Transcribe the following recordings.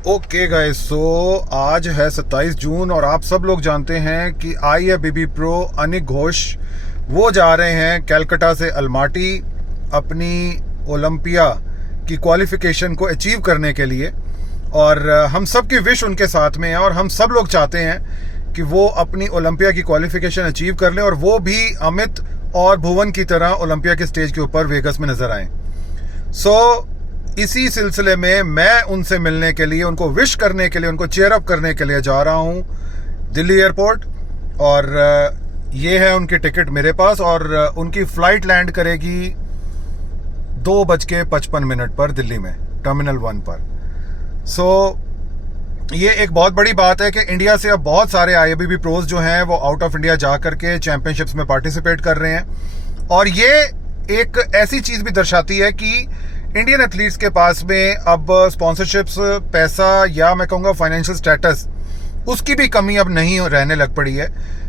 Okay guys, सो आज है 27 जून और आप सब लोग जानते हैं कि IFBB प्रो अनिक घोष वो जा रहे हैं कलकत्ता से अलमाटी अपनी ओलंपिया की क्वालिफिकेशन को अचीव करने के लिए। और हम सब की विश उनके साथ में है और हम सब लोग चाहते हैं कि वो अपनी ओलंपिया की क्वालिफिकेशन अचीव कर लें और वो भी अमित और भुवन की तरह ओलंपिया के स्टेज के ऊपर वेगस में नजर आए। सो इसी सिलसिले में मैं उनसे मिलने के लिए, उनको विश करने के लिए, उनको चेयर अप करने के लिए जा रहा हूं दिल्ली एयरपोर्ट। और ये है उनकी टिकट मेरे पास और उनकी फ्लाइट लैंड करेगी 2:55 पर दिल्ली में टर्मिनल 1 पर। सो ये एक बहुत बड़ी बात है कि इंडिया से अब बहुत सारे IFBB प्रोज जो हैं वो आउट ऑफ इंडिया जा करके चैंपियनशिप्स में पार्टिसिपेट कर रहे हैं। और ये एक ऐसी चीज भी दर्शाती है कि इंडियन एथलीट्स के पास में अब स्पॉन्सरशिप्स, पैसा या मैं कहूँगा फाइनेंशियल स्टेटस, उसकी भी कमी अब नहीं रहने लग पड़ी है,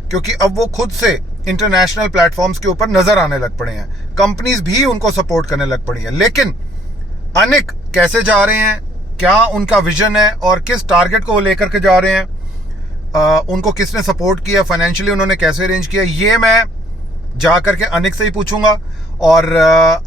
क्योंकि अब वो खुद से इंटरनेशनल प्लेटफॉर्म्स के ऊपर नजर आने लग पड़े हैं। कंपनीज भी उनको सपोर्ट करने लग पड़ी है। लेकिन अनिक कैसे जा रहे हैं, क्या उनका विजन है और किस टारगेट को वो लेकर के जा रहे हैं, उनको किसने सपोर्ट किया, फाइनेंशियली उन्होंने कैसे अरेंज किया, ये मैं जा करके अनिक से ही पूछूंगा। और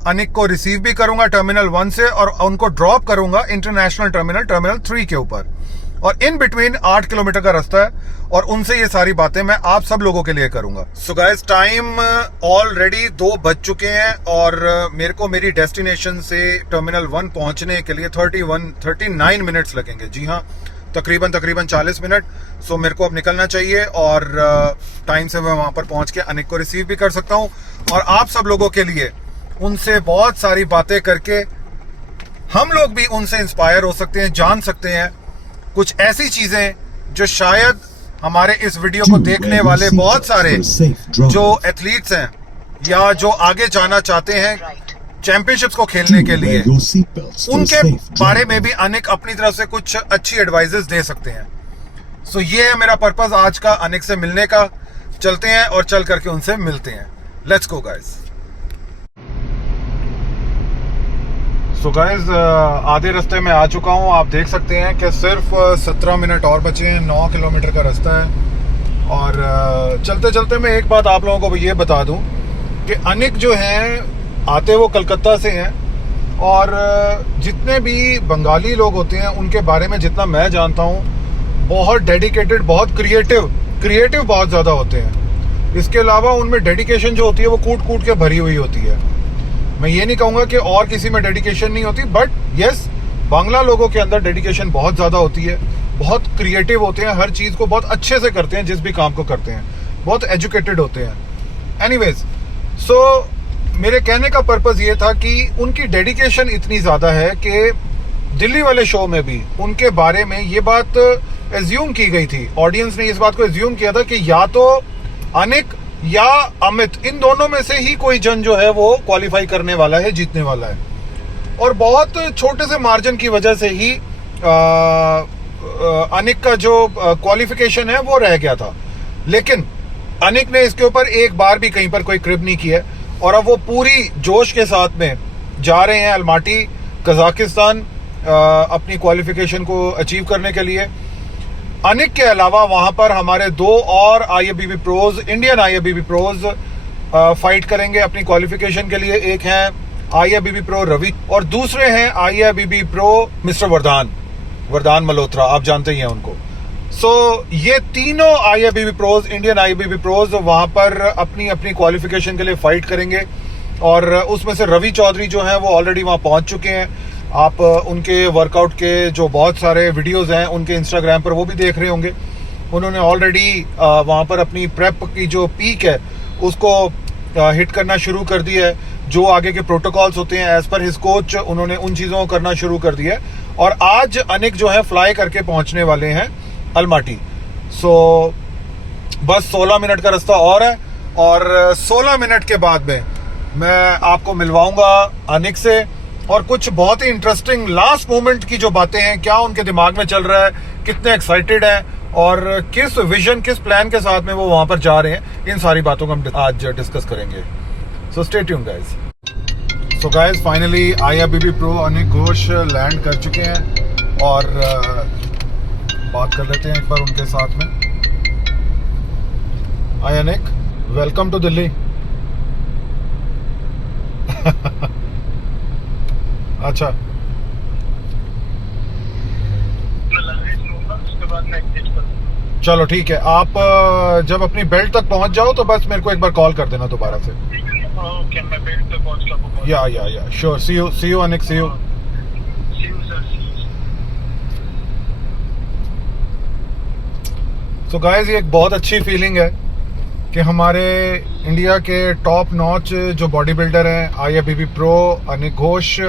अनिक को रिसीव भी करूंगा टर्मिनल 1 से और उनको ड्रॉप करूंगा इंटरनेशनल टर्मिनल 3 के ऊपर। और इन बिटवीन 8 किलोमीटर का रास्ता है और उनसे ये सारी बातें मैं आप सब लोगों के लिए करूंगा। सो गाइस, टाइम ऑलरेडी 2 बज चुके हैं और मेरे को मेरी डेस्टिनेशन से टर्मिनल 1 पहुंचने के लिए 39 मिनट्स लगेंगे। जी हाँ, तकरीबन 40 मिनट। सो मेरे को अब निकलना चाहिए और टाइम से मैं वहां पर पहुंच के अनिक को रिसीव भी कर सकता हूं और आप सब लोगों के लिए उनसे बहुत सारी बातें करके हम लोग भी उनसे इंस्पायर हो सकते हैं, जान सकते हैं कुछ ऐसी चीजें जो शायद हमारे इस वीडियो को देखने वाले बहुत सारे जो एथलीट्स हैं या जो आगे जाना चाहते हैं चैंपियनशिप्स को खेलने के लिए, उनके बारे में भी अनिक अपनी तरफ से कुछ अच्छी एडवाइजेस दे सकते हैं। सो ये है मेरा पर्पस आज का, अनिक से मिलने का। चलते हैं और चल करके उनसे मिलते हैं। Let's go guys. So guys, आधे रास्ते में आ चुका हूं। आप देख सकते हैं कि सिर्फ 17 मिनट और बचे हैं। 9 किलोमीटर का रास्ता है और चलते चलते मैं एक बात आप लोगों को ये बता दूं कि अनिक जो हैं आते वो कलकत्ता से हैं और जितने भी बंगाली लोग होते हैं उनके बारे में जितना मैं जानता हूँ, बहुत डेडिकेटेड, बहुत क्रिएटिव बहुत ज़्यादा होते हैं। इसके अलावा उनमें डेडिकेशन जो होती है वो कूट कूट के भरी हुई होती है। मैं ये नहीं कहूँगा कि और किसी में डेडिकेशन नहीं होती, बट यस, बांग्ला लोगों के अंदर डेडिकेशन बहुत ज़्यादा होती है। बहुत क्रिएटिव होते हैं, हर चीज़ को बहुत अच्छे से करते हैं, जिस भी काम को करते हैं बहुत एजुकेटेड होते हैं। एनीवेज, सो मेरे कहने का पर्पस ये था कि उनकी डेडिकेशन इतनी ज्यादा है कि दिल्ली वाले शो में भी उनके बारे में ये बात एज्यूम की गई थी। ऑडियंस ने इस बात को एज्यूम किया था कि या तो अनिक या अमित, इन दोनों में से ही कोई जन जो है वो क्वालिफाई करने वाला है, जीतने वाला है। और बहुत छोटे से मार्जिन की वजह से ही अनिक का जो क्वालिफिकेशन है वो रह गया था। लेकिन अनिक ने इसके ऊपर एक बार भी कहीं पर कोई क्रिब नहीं किया और अब वो पूरी जोश के साथ में जा रहे हैं अलमाटी, कजाकिस्तान, अपनी क्वालिफिकेशन को अचीव करने के लिए। अनिक के अलावा वहां पर हमारे 2 और IFBB pros, Indian IFBB pros fight करेंगे अपनी क्वालिफिकेशन के लिए। एक है IFBB प्रो रवि और दूसरे हैं IFBB प्रो मिस्टर वरदान मल्होत्रा, आप जानते ही हैं उनको। सो ये तीनों IFBB pros, Indian IFBB pros वहां पर अपनी अपनी क्वालिफिकेशन के लिए फाइट करेंगे। और उसमें से रवि चौधरी जो हैं वो ऑलरेडी वहां पहुंच चुके हैं। आप उनके वर्कआउट के जो बहुत सारे वीडियोस हैं उनके इंस्टाग्राम पर वो भी देख रहे होंगे। उन्होंने ऑलरेडी वहां पर अपनी प्रेप की जो पीक है उसको हिट करना शुरू कर दिया है। जो आगे के प्रोटोकॉल्स होते हैं एज पर हिज कोच, उन्होंने उन चीज़ों को करना शुरू कर दिया है। और आज अनिक जो है फ्लाई करके पहुंचने वाले हैं अलमाटी। सो बस 16 मिनट का रास्ता और है और 16 मिनट के बाद में मैं आपको मिलवाऊंगा अनिक से और कुछ बहुत ही इंटरेस्टिंग लास्ट मोमेंट की जो बातें हैं, क्या उनके दिमाग में चल रहा है, कितने एक्साइटेड हैं और किस विजन, किस प्लान के साथ में वो वहां पर जा रहे हैं, इन सारी बातों को हम आज डिस्कस करेंगे। So stay tuned guys. So guys, finally IFBB pro Anik Ghosh land कर चुके हैं और बात कर लेते हैं एक बार उनके साथ में। हाय अनिक, वेलकम टू दिल्ली। अच्छा, चलो ठीक है। आप जब अपनी बेल्ट तक पहुंच जाओ तो बस मेरे को एक बार कॉल कर देना दोबारा से। ओके, मैं बेल्ट तक पहुंच गया। Yeah sure. See you Anik, see you. So guys, ये एक बहुत अच्छी फीलिंग है कि हमारे इंडिया के टॉप नॉच जो बॉडी बिल्डर हैं, IFBB प्रो अनिक घोष,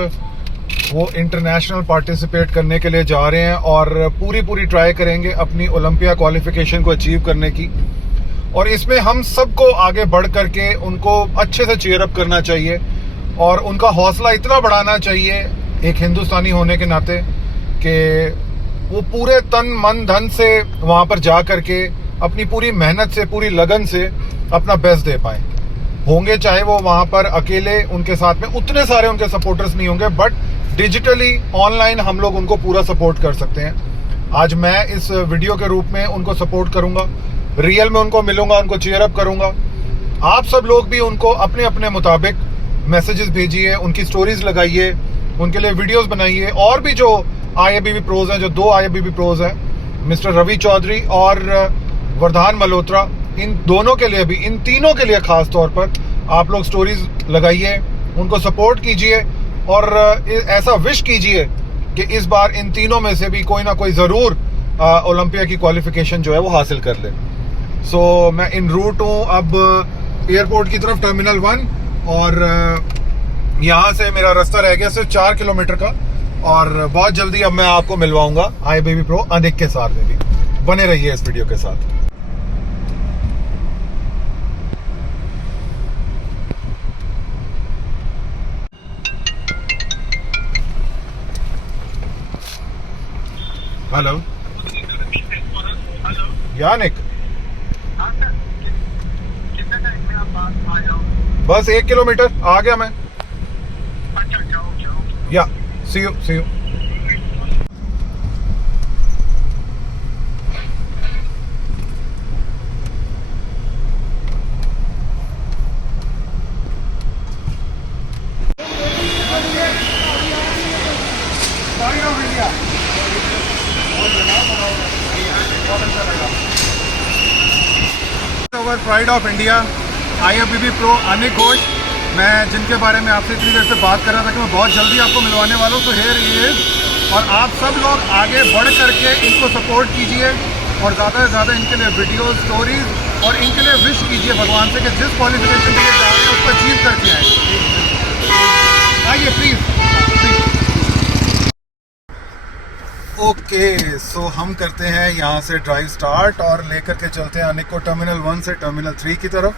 वो इंटरनेशनल पार्टिसिपेट करने के लिए जा रहे हैं और पूरी ट्राई करेंगे अपनी ओलंपिया क्वालिफिकेशन को अचीव करने की। और इसमें हम सबको आगे बढ़ करके उनको अच्छे से चीयर अप करना चाहिए और उनका हौसला इतना बढ़ाना चाहिए एक हिंदुस्तानी होने के नाते कि वो पूरे तन मन धन से वहां पर जा करके अपनी पूरी मेहनत से, पूरी लगन से अपना बेस्ट दे पाए। होंगे चाहे वो वहां पर अकेले, उनके साथ में उतने सारे उनके सपोर्टर्स नहीं होंगे, बट डिजिटली ऑनलाइन हम लोग उनको पूरा सपोर्ट कर सकते हैं। आज मैं इस वीडियो के रूप में उनको सपोर्ट करूंगा, रियल में उनको मिलूंगा, उनको चीयर अप करूंगा। आप सब लोग भी उनको अपने अपने मुताबिक मैसेजेस भेजिए, उनकी स्टोरीज लगाइए, उनके लिए वीडियोस बनाइए। और भी जो IFBB प्रोज हैं, जो 2 IFBB प्रोज हैं, मिस्टर रवि चौधरी और वरदान मल्होत्रा, इन दोनों के लिए भी, इन तीनों के लिए खास तौर पर आप लोग स्टोरीज लगाइए, उनको सपोर्ट कीजिए और ऐसा विश कीजिए कि इस बार इन तीनों में से भी कोई ना कोई जरूर ओलंपिया की क्वालिफिकेशन जो है वो हासिल कर ले। सो मैं इन रूट हूँ अब एयरपोर्ट की तरफ, टर्मिनल 1, और यहाँ से मेरा रास्ता रह गया सिर्फ 4 किलोमीटर का। और बहुत जल्दी अब मैं आपको मिलवाऊंगा IFBB प्रो अनिक के साथ में भी। बने रहिए इस वीडियो के साथ। हेलो यानिक, बस 1 किलोमीटर आ गया मैं। या see you. Pride of India IFBB pro Anik Ghosh, मैं जिनके बारे में आपसे इतनी देर से बात कर रहा था कि मैं बहुत जल्दी आपको मिलवाने वाला हूँ, तो हेयर ही इज। और आप सब लोग आगे बढ़ करके इनको सपोर्ट कीजिए और ज़्यादा से ज़्यादा इनके लिए वीडियो, स्टोरीज और इनके लिए विश कीजिए भगवान से कि जिस क्वालिफिकेशन के लिए जा रहे हैं उसको अचीव करके आए। आइए प्लीज़। ओके, सो हम करते हैं यहाँ से ड्राइव स्टार्ट और लेकर के चलते हैं अनिक को टर्मिनल 1 से टर्मिनल 3 की तरफ,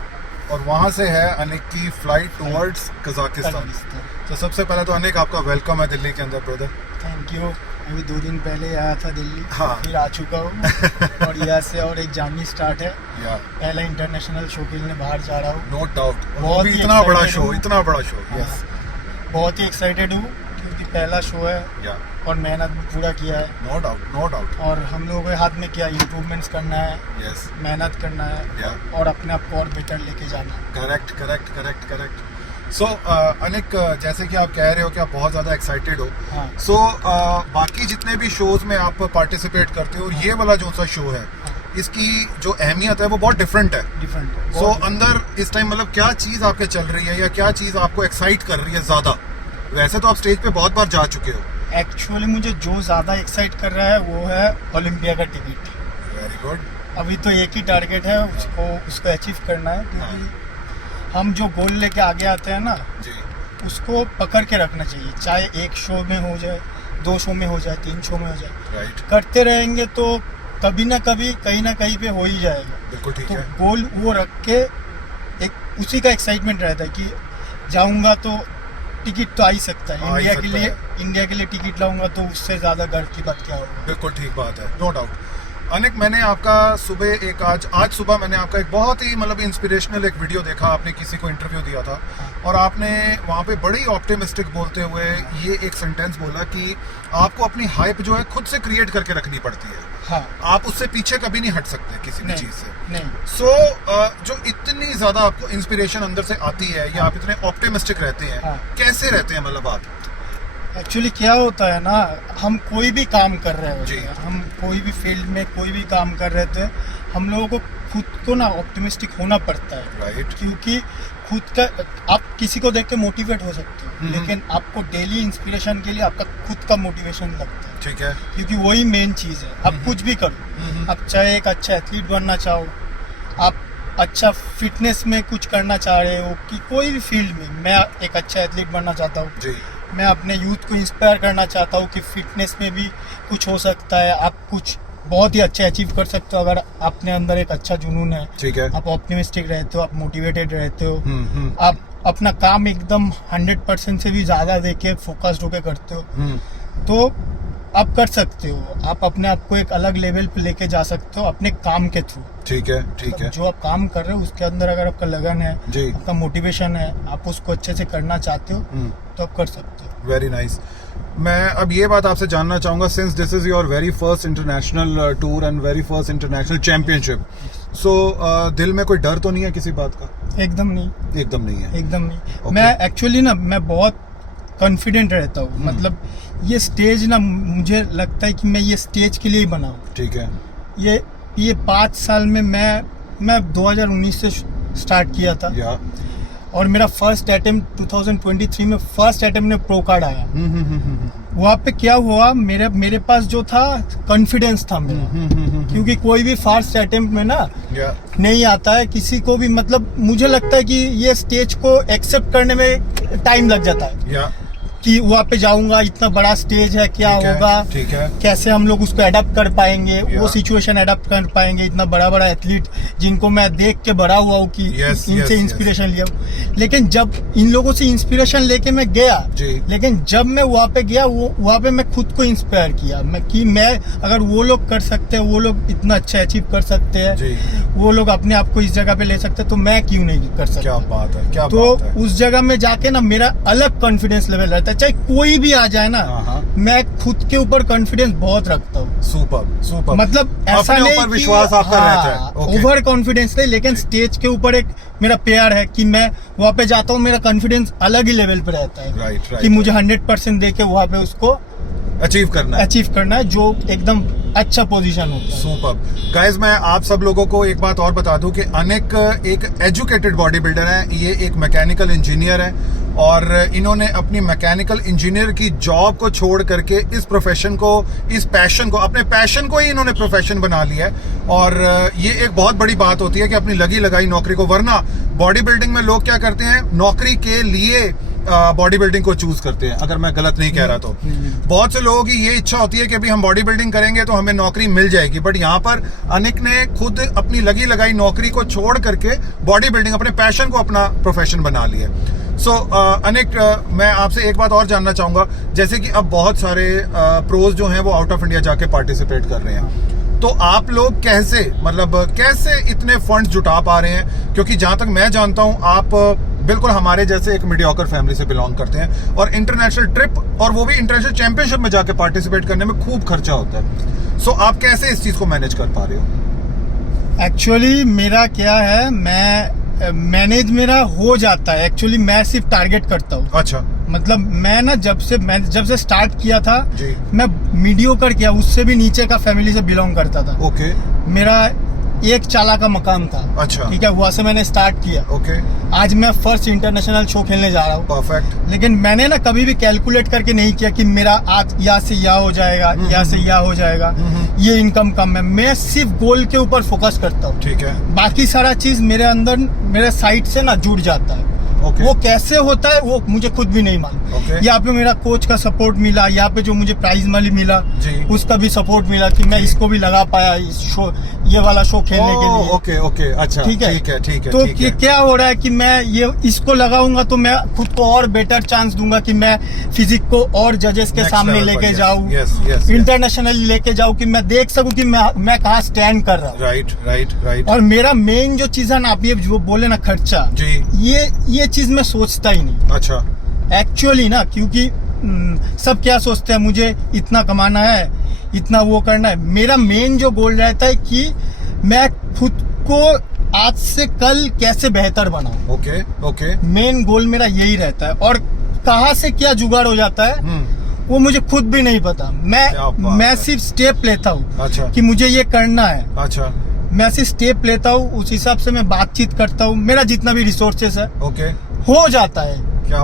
और वहाँ से है अनिक की फ्लाइट टुवर्ड्स कजाकिस्तान। तो सबसे पहले तो अनिक, आपका वेलकम है दिल्ली के अंदर ब्रदर। Thank you. अभी 2 दिन पहले आया था दिल्ली, हाँ। फिर आ चुका हूँ और यहाँ से और एक जर्नी स्टार्ट है। पहला इंटरनेशनल शो के लिए बाहर जा रहा हूँ। नो डाउट, बहुत ही इतना बड़ा शो, इतना बड़ा शो। यस, बहुत ही एक्साइटेड हूँ क्योंकि पहला शो है और मेहनत भी पूरा किया है। No doubt, no doubt. और हम लोगों के हाथ में क्या इम्प्रूवमेंट्स करना है, यस, मेहनत करना है और अपने आप को और बेटर लेके जाना है। करेक्ट। सो अनिक, जैसे कि आप कह रहे हो कि आप बहुत ज़्यादा एक्साइटेड हो, हाँ। सो बाकी जितने भी शोज में आप पार्टिसिपेट करते हो, ये वाला जो सा शो है, इसकी जो अहमियत है वो बहुत डिफरेंट है। सो अंदर इस टाइम मतलब क्या चीज़ आपके चल रही है या क्या चीज़ आपको एक्साइट कर रही है ज़्यादा? वैसे तो आप स्टेज पे बहुत बार जा चुके हो। एक्चुअली मुझे जो ज़्यादा एक्साइट कर रहा है वो है ओलंपिया का टिकट। Very good. अभी तो एक ही टारगेट है, उसको अचीव करना है, क्योंकि हम जो गोल लेके आगे आते हैं ना जी, उसको पकड़ के रखना चाहिए। चाहे 1 शो में हो जाए, 2 शो में हो जाए, 3 शो में हो जाए, राइट। करते रहेंगे तो कभी ना कभी कहीं ना कहीं पे हो ही जाएगा। बिल्कुल ठीक तो है। गोल वो रख के एक उसी का एक्साइटमेंट रहता है कि जाऊंगा तो टिकट तो आ ही सकता है। इंडिया के लिए टिकट लाऊंगा तो उससे ज़्यादा गर्व की बात क्या होगा। बिल्कुल ठीक बात है, नो डाउट। अनिक, मैंने आपका सुबह आज सुबह मैंने आपका एक बहुत ही मतलब इंस्पिरेशनल एक वीडियो देखा, आपने किसी को इंटरव्यू दिया था और आपने वहाँ पे बड़ी ऑप्टिमिस्टिक बोलते हुए ये एक सेंटेंस बोला कि आपको अपनी हाइप जो है खुद से क्रिएट करके रखनी पड़ती है। हाँ। आप उससे पीछे कभी नहीं हट सकते किसी भी चीज से। नहीं। सो जो इतनी ज्यादा आपको इंस्पिरेशन अंदर से आती है या आप इतने ऑप्टिमिस्टिक रहते हैं, हाँ। कैसे रहते हैं मतलब आप? एक्चुअली क्या होता है ना, हम कोई भी काम कर रहे होते जी। हैं, हम कोई भी फील्ड में कोई भी काम कर रहे थे, हम लोगों को खुद को ना ऑप्टिमिस्टिक होना पड़ता है। राइट। क्योंकि खुद का, आप किसी को देख के मोटिवेट हो सकते हो, लेकिन आपको डेली इंस्पिरेशन के लिए आपका खुद का मोटिवेशन लगता है। ठीक है। क्योंकि वही मेन चीज़ है। आप कुछ भी करो, आप चाहे एक अच्छा एथलीट बनना चाहो, आप अच्छा फिटनेस में कुछ करना चाह रहे हो, कि कोई भी फील्ड में, मैं एक अच्छा एथलीट बनना चाहता हूँ जी। मैं अपने यूथ को इंस्पायर करना चाहता हूँ कि फिटनेस में भी कुछ हो सकता है, आप कुछ बहुत ही अच्छा अचीव कर सकते हो अगर अपने अंदर एक अच्छा जुनून है। ठीक है। आप ऑप्टिमिस्टिक रहते हो, आप मोटिवेटेड रहते हो, आप अपना काम एकदम 100% से भी ज़्यादा देके फोकस्ड होके करते हो, तो आप कर सकते हो। आप अपने आप को एक अलग लेवल पे लेके जा सकते हो अपने काम के थ्रू। ठीक है। ठीक है। जो आप काम कर रहे हो उसके अंदर अगर आपका लगन है, जी। आपका मोटिवेशन है, आप उसको अच्छे से करना चाहते हो, तो आप कर सकते हो। Very nice. मैं अब ये बात आपसे जानना चाहूंगा, since this is your very first international tour and very first international championship, so दिल में कोई डर तो नहीं है किसी बात का? एकदम नहीं। एकदम नहीं है। एकदम नहीं। Okay. मैं एक्चुअली ना, मैं बहुत कॉन्फिडेंट रहता हूँ। मतलब ये स्टेज ना, मुझे लगता है कि मैं ये स्टेज के लिए ही बना हूँ। ठीक है। ये 5 साल में मैं 2019 से स्टार्ट किया था, या और मेरा फर्स्ट अटेम्प्ट 2023 में फर्स्ट अटेम्प्ट में प्रो कार्ड आया। वहाँ पे क्या हुआ, मेरे पास जो था कॉन्फिडेंस था मेरा, क्योंकि कोई भी फर्स्ट अटेम्प्ट में ना नहीं आता है किसी को भी। मतलब मुझे लगता है कि ये स्टेज को एक्सेप्ट करने में टाइम लग जाता है, कि वहाँ पे जाऊंगा, इतना बड़ा स्टेज है, क्या होगा, ठीक है, कैसे हम लोग उसको अडेप्ट कर पाएंगे, वो सिचुएशन अडेप्ट कर पाएंगे। इतना बड़ा बड़ा एथलीट जिनको मैं देख के बड़ा हुआ हूँ कि इनसे इंस्पिरेशन लिया हूँ। लेकिन जब इन लोगों से इंस्पिरेशन लेके मैं गया, लेकिन जब मैं वहाँ पे गया, वहाँ पे मैं खुद को इंस्पायर किया कि मैं अगर वो लोग कर सकते हैं, वो लोग इतना अच्छा अचीव कर सकते हैं, वो लोग अपने आप को इस जगह पे ले सकते हैं, तो मैं क्यों नहीं कर सकता? क्या बात है, क्या तो बात है। उस जगह में जाके ना मेरा अलग कॉन्फिडेंस लेवल रहता है, चाहे कोई भी आ जाए ना, मैं खुद के ऊपर कॉन्फिडेंस बहुत रखता हूँ। सुपर। मतलब ऐसा नहीं ऊपर विश्वास आपका रहता है। ओवर कॉन्फिडेंस नहीं, लेकिन स्टेज के ऊपर एक मेरा प्यार है कि मैं वहाँ पे जाता हूँ, मेरा कॉन्फिडेंस अलग ही लेवल पे रहता है। राइट। कि मुझे 100% देके वहाँ पे उसको अचीव करना है, जो एकदम अच्छा पोजीशन होता है। सुपर। गाइस, मैं आप सब लोगों को एक बात और बता दूं कि अनिक एक एजुकेटेड बॉडी बिल्डर है, ये एक मैकेनिकल इंजीनियर है, और इन्होंने अपनी मैकेनिकल इंजीनियर की जॉब को छोड़ करके इस प्रोफेशन को, इस पैशन को, अपने पैशन को ही इन्होंने प्रोफेशन बना लिया है। और ये एक बहुत बड़ी बात होती है कि अपनी लगी लगाई नौकरी को, वरना बॉडी बिल्डिंग में लोग क्या करते हैं, नौकरी के लिए बॉडी बिल्डिंग को चूज करते हैं, अगर मैं गलत नहीं कह रहा तो। बहुत से लोगों की ये इच्छा होती है कि अभी हम बॉडी बिल्डिंग करेंगे तो हमें नौकरी मिल जाएगी, बट यहाँ पर अनिक ने खुद अपनी लगी लगाई नौकरी को छोड़ करके बॉडी बिल्डिंग, अपने पैशन को अपना प्रोफेशन बना लिया। सो अनिक, मैं आपसे एक बात और जानना चाहूंगा, जैसे कि अब बहुत सारे प्रोज जो हैं वो आउट ऑफ इंडिया जाके पार्टिसिपेट कर रहे हैं, तो आप लोग कैसे इतने फंड्स जुटा पा रहे हैं? क्योंकि जहां तक मैं जानता हूं, आप बिल्कुल हमारे जैसे एक मीडियोकर फैमिली से बिलोंग करते हैं, और इंटरनेशनल ट्रिप, और वो भी इंटरनेशनल चैंपियनशिप में जाके पार्टिसिपेट करने में खूब खर्चा होता है। सो आप कैसे इस चीज को मैनेज कर पा रहे हो? एक्चुअली मेरा क्या है, मैनेज मेरा हो जाता है। एक्चुअली मैं सिर्फ टारगेट करता हूँ। अच्छा। मतलब मैं ना जब से स्टार्ट किया था, जी। मैं मीडियोकर किया, उससे भी नीचे का फैमिली से बिलोंग करता था। ओके। मेरा एक चाला का मकान था। अच्छा। ठीक है, वहाँ से मैंने स्टार्ट किया। ओके। आज मैं फर्स्ट इंटरनेशनल शो खेलने जा रहा हूँ। परफेक्ट। लेकिन मैंने ना कभी भी कैलकुलेट करके नहीं किया कि मेरा आज यहाँ से यहाँ हो जाएगा, यहाँ से यहाँ हो जाएगा, ये इनकम कम है। मैं सिर्फ गोल के ऊपर फोकस करता हूँ। ठीक है। बाकी सारा चीज मेरे अंदर, मेरे साइड से ना जुड़ जाता है। Okay. वो कैसे होता है वो मुझे खुद भी नहीं मालूम। Okay. यहाँ पे मेरा कोच का सपोर्ट मिला, यहाँ पे जो मुझे प्राइज मनी मिला जी। उसका भी सपोर्ट मिला कि मैं इसको भी लगा पाया इस शो, ये वाला शो खेलने के लिए। ओके ओके, अच्छा ठीक है ठीक है। तो क्या हो रहा है कि मैं ये इसको लगाऊंगा तो मैं खुद को और बेटर चांस दूंगा कि मैं फिजिक को और जजेस के Next सामने level लेके पर, yes, जाऊं, yes, इंटरनेशनली लेके जाऊं कि मैं देख सकूं कि मैं कहाँ स्टैंड कर रहा हूँ। राइट। और मेरा मेन जो चीज है ना, आप ये जो बोले ना खर्चा, जी। ये चीज मैं सोचता ही नहीं अच्छा। एक्चुअली ना, क्योंकि सब क्या सोचते हैं मुझे इतना कमाना है, इतना वो करना है। मेरा मेन जो गोल रहता है कि मैं खुद को आज से कल कैसे बेहतर बनाऊं। ओके। मेन गोल मेरा यही रहता है। और कहाँ से क्या जुगाड़ हो जाता है वो मुझे खुद भी नहीं पता। मैं सिर्फ स्टेप लेता हूँ। अच्छा। कि मुझे ये करना है। अच्छा। मैं सिर्फ स्टेप लेता हूँ, उस हिसाब से मैं बातचीत करता हूँ, मेरा जितना भी रिसोर्सेस है ओके, हो जाता है। क्या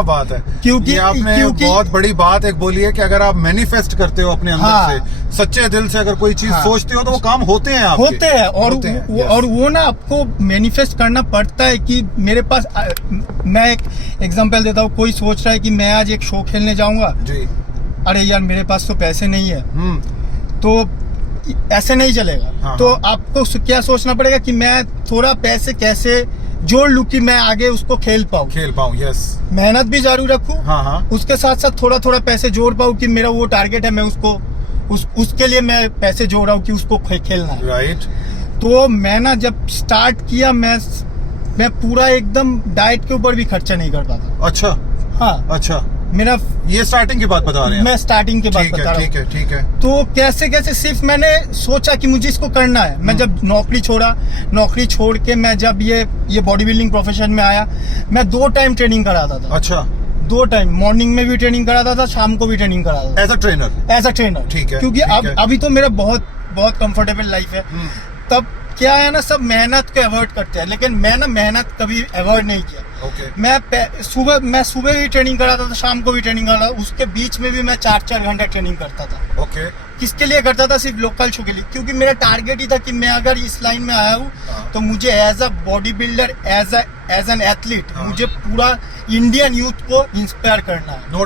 बात है। क्योंकि आपने बहुत बड़ी बात एक बोली है कि अगर आप मैनिफेस्ट करते हो अपने अंदर से, सच्चे दिल से अगर कोई चीज सोचते हो तो वो काम होते हैं आपके। होते हैं। और वो ना आपको मैनिफेस्ट करना पड़ता है कि मेरे पास मैं एक एग्जांपल देता हूँ। कोई सोच रहा है कि मैं आज एक शो खेलने जाऊंगा जी, अरे यार मेरे पास तो पैसे नहीं है, तो ऐसे नहीं चलेगा। तो आपको क्या सोचना पड़ेगा कि मैं थोड़ा पैसे कैसे जोड़ लूं कि मैं आगे उसको खेल पाऊं। यस, मेहनत भी जारी रखूं। उसके साथ साथ थोड़ा पैसे जोड़ पाऊं कि मेरा वो टारगेट है, मैं उसको उसके लिए मैं पैसे जोड़ रहा हूं कि उसको खेलना है। राइट। तो मैं ना जब स्टार्ट किया, मैं पूरा एकदम डाइट के ऊपर भी खर्चा नहीं कर पाता। अच्छा। हाँ, अच्छा। मेरा ये स्टार्टिंग की बात बता रहे हैं? मैं स्टार्टिंग की बात बता रहा हूँ। ठीक है। तो कैसे सिर्फ मैंने सोचा कि मुझे इसको करना है। मैं जब नौकरी छोड़ के मैं जब ये बॉडी बिल्डिंग प्रोफेशन में आया, मैं 2 टाइम ट्रेनिंग कराता था। अच्छा। 2 टाइम, मॉर्निंग में भी ट्रेनिंग कराता था, शाम को भी ट्रेनिंग कराता था। As a trainer. ठीक है। क्योंकि अभी तो मेरा बहुत कंफर्टेबल लाइफ है। तब क्या है ना, सब मेहनत को अवॉइड करते हैं, लेकिन मैं ना मेहनत कभी अवॉइड नहीं किया। मैं सुबह भी ट्रेनिंग कराता था, शाम को भी ट्रेनिंग कराता था। उसके बीच में भी मैं 4 घंटे ट्रेनिंग करता था। किसके लिए करता था? सिर्फ लोकल शो के लिए। क्योंकि मेरा टारगेट ही था कि मैं अगर इस लाइन में आया हूँ तो मुझे as a body builder, as an athlete, मुझे पूरा इंडियन यूथ को इंस्पायर करना है। नो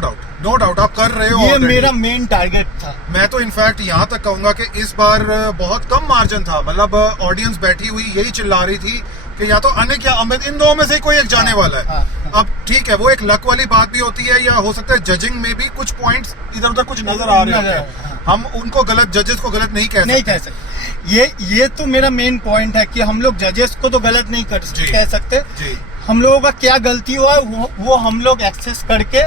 डाउट आप कर रहे हो। ये मेरा मेन टारगेट था। मैं तो इनफैक्ट यहाँ तक कहूंगा कि इस बार बहुत कम मार्जिन था। मतलब ऑडियंस बैठी हुई यही चिल्ला रही थी कि या तो अनिक या अमित, इन दो में से कोई एक जाने वाला है। अब ठीक है, वो एक लक वाली बात भी होती है, या हो सकता है जजिंग में भी कुछ पॉइंट्स इधर उधर कुछ नजर आ रहे हैं। हम उनको जजेस को गलत नहीं कह सकते। ये तो मेरा मेन पॉइंट है कि हम लोग जजेस को तो गलत नहीं कह सकते। हम लोगों का क्या गलती हुआ वो हम लोग एक्सेस करके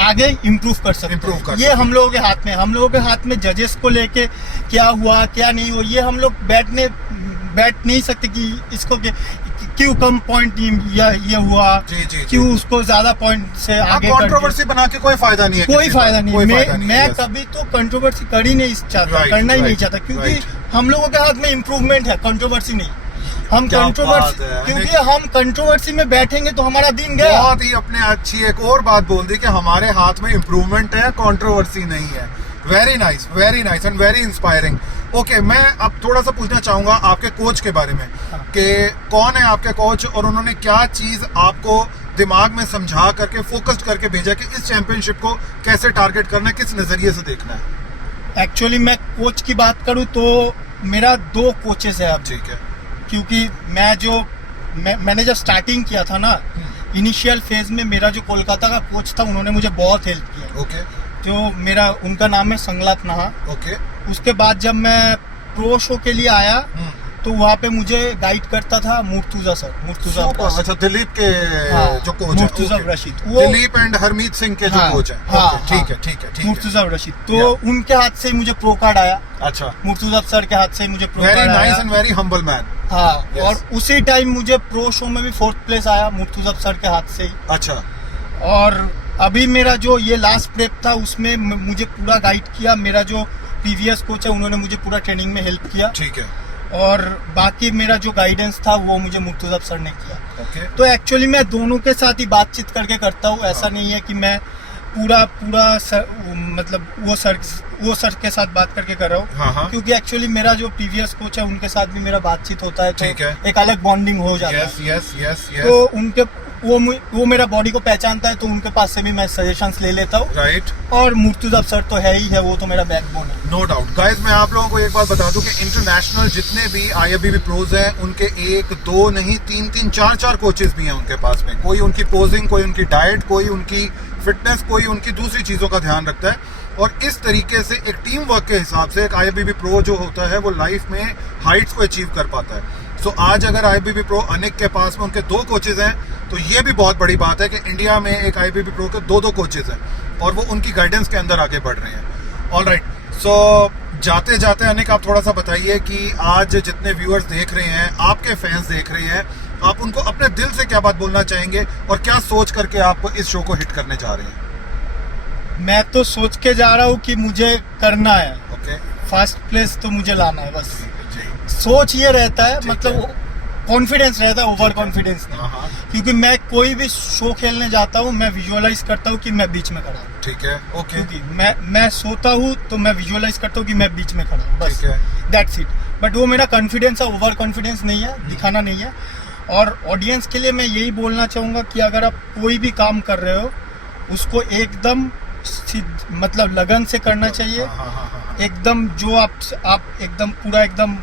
आगे इम्प्रूव कर सकते हैं। ये हम लोगों के हाथ में, हम लोगों के हाथ में जजेस को लेके क्या हुआ क्या नहीं हुआ ये हम लोग बैठ नहीं सकते कि इसको क्यों कम पॉइंट ये हुआ, क्यों उसको ज्यादा पॉइंट से आगे। कंट्रोवर्सी बना के कोई फायदा नहीं है। कोई फायदा नहीं। मैं कभी तो कंट्रोवर्सी कर ही नहीं चाहता, करना ही नहीं चाहता, क्योंकि हम लोगों के हाथ में इम्प्रूवमेंट है, कंट्रोवर्सी नहीं। हम कंट्रोवर्सी में बैठेंगे तो हमारा दिन गया। बहुत ही अपने अच्छी एक और बात बोल दी कि हमारे हाथ में इम्प्रूवमेंट है, कंट्रोवर्सी नहीं है। Very nice and very inspiring. Okay, मैं अब थोड़ा सा पूछना चाहूंगा आपके कोच के बारे में कि कौन है आपके कोच और उन्होंने क्या चीज आपको दिमाग में समझा करके फोकस्ड करके भेजा कि इस चैंपियनशिप को कैसे टारगेट करना है, किस नजरिए से देखना है? एक्चुअली मैं कोच की बात करूं तो मेरा 2 कोचेस है अब। ठीक है। क्योंकि मैंने जब स्टार्टिंग किया था ना, इनिशियल फेज में मेरा जो कोलकाता का कोच था उन्होंने मुझे बहुत हेल्प किया। जो उनका नाम है संगलात नाहा। उसके बाद जब मैं प्रो शो के लिए आया तो वहाँ पे मुझे गाइड करता था मुर्तुजा सर। अच्छा, दिलीप के जो कोच मुर्तुजा रशीद, दिलीप एंड हरमीत सिंह के जो कोच है। ठीक है। मुर्तुजा रशीद, तो उनके हाथ से मुझे प्रो कार्ड आया। अच्छा। मुर्तुजा सर के हाथ से मुझे प्रो कार्ड आया। Very nice and very humble man. और उसी टाइम मुझे प्रो शो में भी 4th प्लेस आया मुर्तुजा सर के हाथ से ही। अच्छा। और अभी मेरा जो ये लास्ट प्रेप था उसमें मुझे पूरा गाइड किया। मेरा जो प्रीवियस कोच है उन्होंने मुझे पूरा ट्रेनिंग में हेल्प किया। ठीक है। और बाकी मेरा जो गाइडेंस था वो मुझे मुर्तुजा सर ने किया। तो एक्चुअली मैं दोनों के साथ ही बातचीत करके करता हूँ। ऐसा नहीं है कि मैं पूरा मतलब वो सर के साथ बात करके कर रहा हूँ। क्योंकि एक्चुअली मेरा जो प्रीवियस कोच है उनके साथ भी मेरा बातचीत होता है, तो एक अलग बॉन्डिंग हो जाता है। यस। तो वो मेरा बॉडी को पहचानता है, तो उनके पास से भी मैं सजेशंस ले लेता हूँ। राइट। और मुर्तुजा सर तो है ही है, वो तो मेरा बैकबोन है। No doubt. गाइस, मैं आप लोगों को एक बात बता दूं कि इंटरनेशनल जितने भी IFBB प्रोज हैं, उनके 1 2 नहीं 3 3 4 4 कोचेस भी हैं उनके पास में। कोई उनकी पोजिंग, कोई उनकी डाइट, कोई उनकी फिटनेस, कोई उनकी दूसरी चीज़ों का ध्यान रखता है। और इस तरीके से एक टीम वर्क के हिसाब से एक IFBB प्रो जो होता है वो लाइफ में हाइट्स को अचीव कर पाता है। सो आज अगर IFBB प्रो अनिक के पास में उनके 2 कोचेज हैं, तो ये भी बहुत बड़ी बात है कि इंडिया में एक IFBB प्रो के 2 कोचेज हैं और वो उनकी गाइडेंस के अंदर आगे बढ़ रहे हैं। All right. सो जाते जाते अनिक, आप थोड़ा सा बताइए कि आज जितने व्यूअर्स देख रहे हैं, आपके फैंस देख रहे हैं, आप उनको अपने दिल से क्या बात बोलना चाहेंगे और क्या सोच करके आप इस शो को हिट करने जा रहे हैं? मैं तो सोच के जा रहा हूँ कि मुझे करना है। ओके। फर्स्ट प्लेस तो मुझे लाना है, बस जी। सोच ये रहता है, ठीक मतलब है। कॉन्फिडेंस रहता है, ओवर कॉन्फिडेंस नहीं। हाँ। क्योंकि मैं कोई भी शो खेलने जाता हूँ, मैं विजुअलाइज करता हूँ कि मैं बीच में खड़ा हूँ। ठीक है। ओके। क्योंकि मैं सोता हूँ तो मैं विजुअलाइज करता हूँ कि मैं बीच में खड़ा हूँ, बस। ठीक है। That's it. बट वो मेरा कॉन्फिडेंस है, ओवर कॉन्फिडेंस नहीं है, दिखाना नहीं है। और ऑडियंस के लिए मैं यही बोलना चाहूँगा कि अगर आप कोई भी काम कर रहे हो, उसको एकदम मतलब लगन से करना चाहिए। हाँ। एकदम जो आप एकदम पूरा एकदम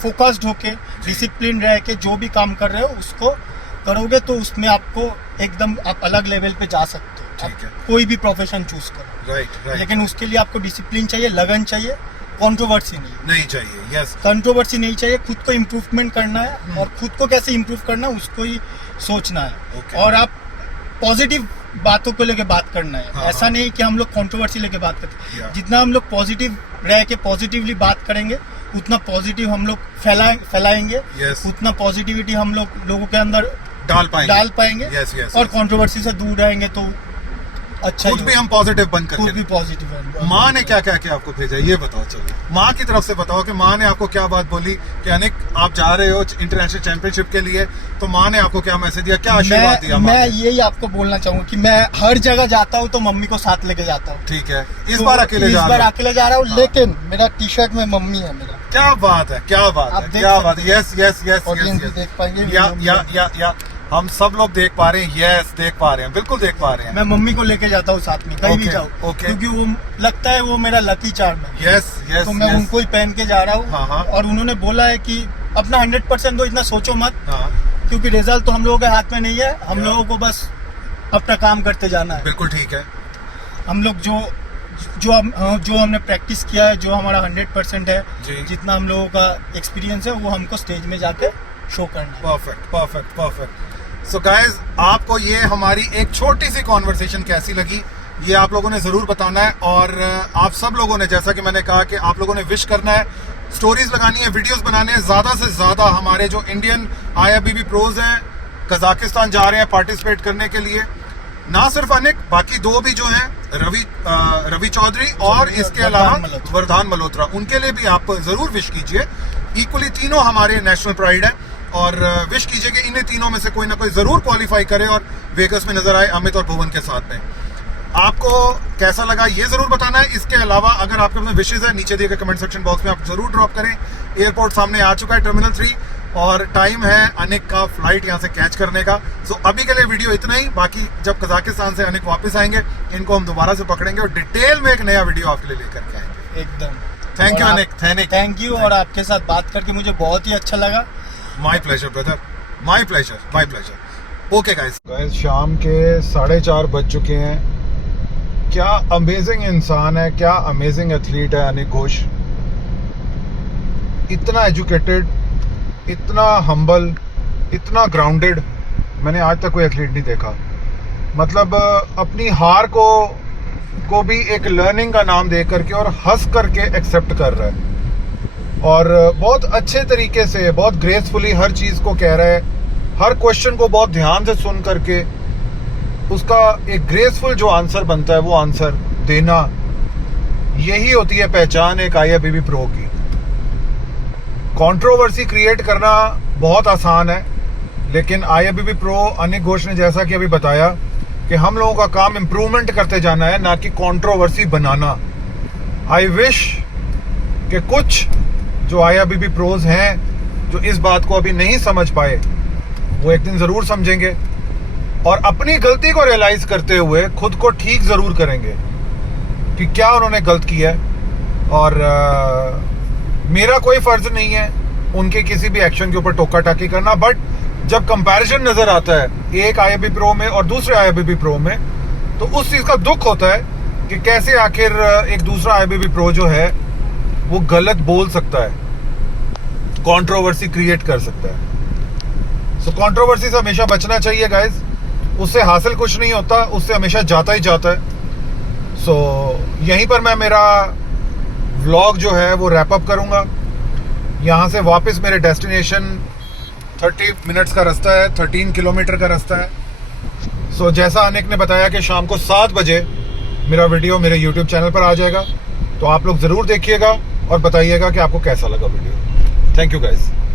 फोकस्ड होके, डिसिप्लिन रह के जो भी काम कर रहे हो उसको करोगे, तो उसमें आपको एकदम आप अलग लेवल पे जा सकते हो। ठीक है। कोई भी प्रोफेशन चूज करो, राइट। लेकिन उसके लिए आपको डिसिप्लिन चाहिए, लगन चाहिए, कंट्रोवर्सी नहीं चाहिए। यस। कंट्रोवर्सी नहीं चाहिए। खुद को इम्प्रूवमेंट करना है, और खुद को कैसे इम्प्रूव करना है उसको ही सोचना है। Okay. और आप पॉजिटिव बातों को लेके बात करना है। हाँ, ऐसा नहीं कि हम लोग कंट्रोवर्सी लेके बात करते हैं। Yeah. जितना हम लोग पॉजिटिव रह के पॉजिटिवली बात करेंगे, उतना पॉजिटिव हम लोग फैलाएंगे। Yes. उतना पॉजिटिविटी हम लोगों के अंदर डाल पाएंगे। Yes, yes, और yes. कंट्रोवर्सी से दूर रहेंगे तो अच्छा खुद भी हम पॉजिटिव बन खुद करके। भी पॉजिटिव है। माँ ने क्या क्या क्या आपको भेजा, ये बताओ। चलो, माँ की तरफ से बताओ कि माँ ने आपको क्या बात बोली कि अनिक आप जा रहे हो इंटरनेशनल चैंपियनशिप के लिए, तो माँ ने आपको क्या मैसेज दिया, क्या आशीर्वाद दिया? मैं यही आपको बोलना चाहूंगा कि मैं हर जगह जाता हूँ तो मम्मी को साथ लेके जाता हूँ। ठीक है। इस तो बार अकेले जा रहे हो? अकेले जा रहा हूँ, लेकिन मेरा टी शर्ट में मम्मी है मेरा। क्या बात है, क्या बात आप है, देख क्या सकते बात है। यस यस यस ऑडियंस भी यस। देख पाएंगे। या हम सब लोग देख पा रहे हैं। यस, देख पा रहे हैं, बिल्कुल देख पा रहे हैं। मैं मम्मी को लेके जाता हूँ साथ में, कहीं भी Okay, जाऊँ, okay. क्योंकि वो लगता है वो मेरा लकी चार्म है। Yes yes. तो मैं उनको ही पहन के जा रहा हाँ, हाँ। हूँ। और उन्होंने बोला है कि अपना 100% दो, इतना सोचो मत, हाँ, क्योंकि रिजल्ट तो हम लोगों के हाथ में नहीं है। हम Yeah. लोगों को बस अपना काम करते जाना है। बिल्कुल ठीक है। हम लोग जो हमने प्रैक्टिस किया है, जो हमारा 100% है, जी। जितना हम लोगों का एक्सपीरियंस है, वो हमको स्टेज में जाके शो करना है। Perfect perfect perfect. So guys, आपको ये हमारी एक छोटी सी कॉन्वर्सेशन कैसी लगी, ये आप लोगों ने ज़रूर बताना है। और आप सब लोगों ने, जैसा कि मैंने कहा कि आप लोगों ने विश करना है, स्टोरीज लगानी है, वीडियोस बनाने हैं। ज़्यादा से ज़्यादा हमारे जो इंडियन IFBB प्रोज हैं, कजाकिस्तान जा रहे हैं पार्टिसिपेट करने के लिए। ना सिर्फ अनिक, बाकी 2 भी जो हैं, रवि चौधरी और इसके अलावा वरदान मल्होत्रा, उनके लिए भी आप ज़रूर विश कीजिए। इक्वली तीनों हमारे नेशनल प्राइड है, और विश कीजिए कि इन्हीं तीनों में से कोई ना कोई ज़रूर क्वालिफाई करे और वेगस में नजर आए अमित और भुवन के साथ में। आपको कैसा लगा ये ज़रूर बताना है। इसके अलावा अगर आपके अपने विशेज़ है, नीचे दिए गए कमेंट सेक्शन बॉक्स में आप ज़रूर ड्रॉप करें। एयरपोर्ट सामने आ चुका है, टर्मिनल 3, और टाइम है अनिक का फ्लाइट यहाँ से कैच करने का। सो अभी के लिए वीडियो इतना ही। बाकी जब कजाकिस्तान से अनिक वापस आएंगे, इनको हम दोबारा से पकड़ेंगे और डिटेल में एक नया वीडियो आपके लिए लेकर के आएंगे। एकदम। Thank you Anik. Thank you. और आपके साथ बात करके मुझे बहुत ही अच्छा लगा। My pleasure brother, my pleasure, my pleasure. Okay guys, शाम के 4:30 बज चुके हैं। क्या अमेजिंग इंसान है, क्या अमेजिंग एथलीट है अनिक घोष। इतना एजुकेटेड, इतना हम्बल, इतना ग्राउंडेड मैंने आज तक कोई एथलीट नहीं देखा। मतलब अपनी हार को भी एक लर्निंग का नाम दे करके और हंस करके एक्सेप्ट कर रहा है, और बहुत अच्छे तरीके से, बहुत ग्रेसफुली हर चीज़ को कह रहा है। हर क्वेश्चन को बहुत ध्यान से सुन करके उसका एक ग्रेसफुल जो आंसर बनता है वो आंसर देना, यही होती है पहचान एक IFBB प्रो की। कंट्रोवर्सी क्रिएट करना बहुत आसान है, लेकिन IFBB प्रो अनिक घोष ने जैसा कि अभी बताया कि हम लोगों का काम इम्प्रूवमेंट करते जाना है, ना कि कंट्रोवर्सी बनाना। आई विश कि कुछ जो IFBB प्रोज हैं जो इस बात को अभी नहीं समझ पाए, वो एक दिन ज़रूर समझेंगे। और अपनी गलती को रियलाइज करते हुए खुद को ठीक जरूर करेंगे कि क्या उन्होंने गलत किया है। और मेरा कोई फर्ज नहीं है उनके किसी भी एक्शन के ऊपर टोका टाकी करना, बट जब कंपैरिजन नजर आता है एक IFBB प्रो में और दूसरे IFBB प्रो में, तो उस चीज का दुख होता है कि कैसे आखिर एक दूसरा IFBB प्रो जो है वो गलत बोल सकता है, कंट्रोवर्सी क्रिएट कर सकता है। सो कंट्रोवर्सी से हमेशा बचना चाहिए गाइस, उससे हासिल कुछ नहीं होता, उससे हमेशा जाता ही जाता है। सो यहीं पर मैं मेरा व्लॉग जो है वो रैप अप करूंगा। यहाँ से वापस मेरे डेस्टिनेशन 30 मिनट्स का रास्ता है, 13 किलोमीटर का रास्ता है। सो जैसा अनिक ने बताया कि शाम को 7 बजे मेरा वीडियो मेरे YouTube चैनल पर आ जाएगा, तो आप लोग ज़रूर देखिएगा और बताइएगा कि आपको कैसा लगा वीडियो। Thank you guys.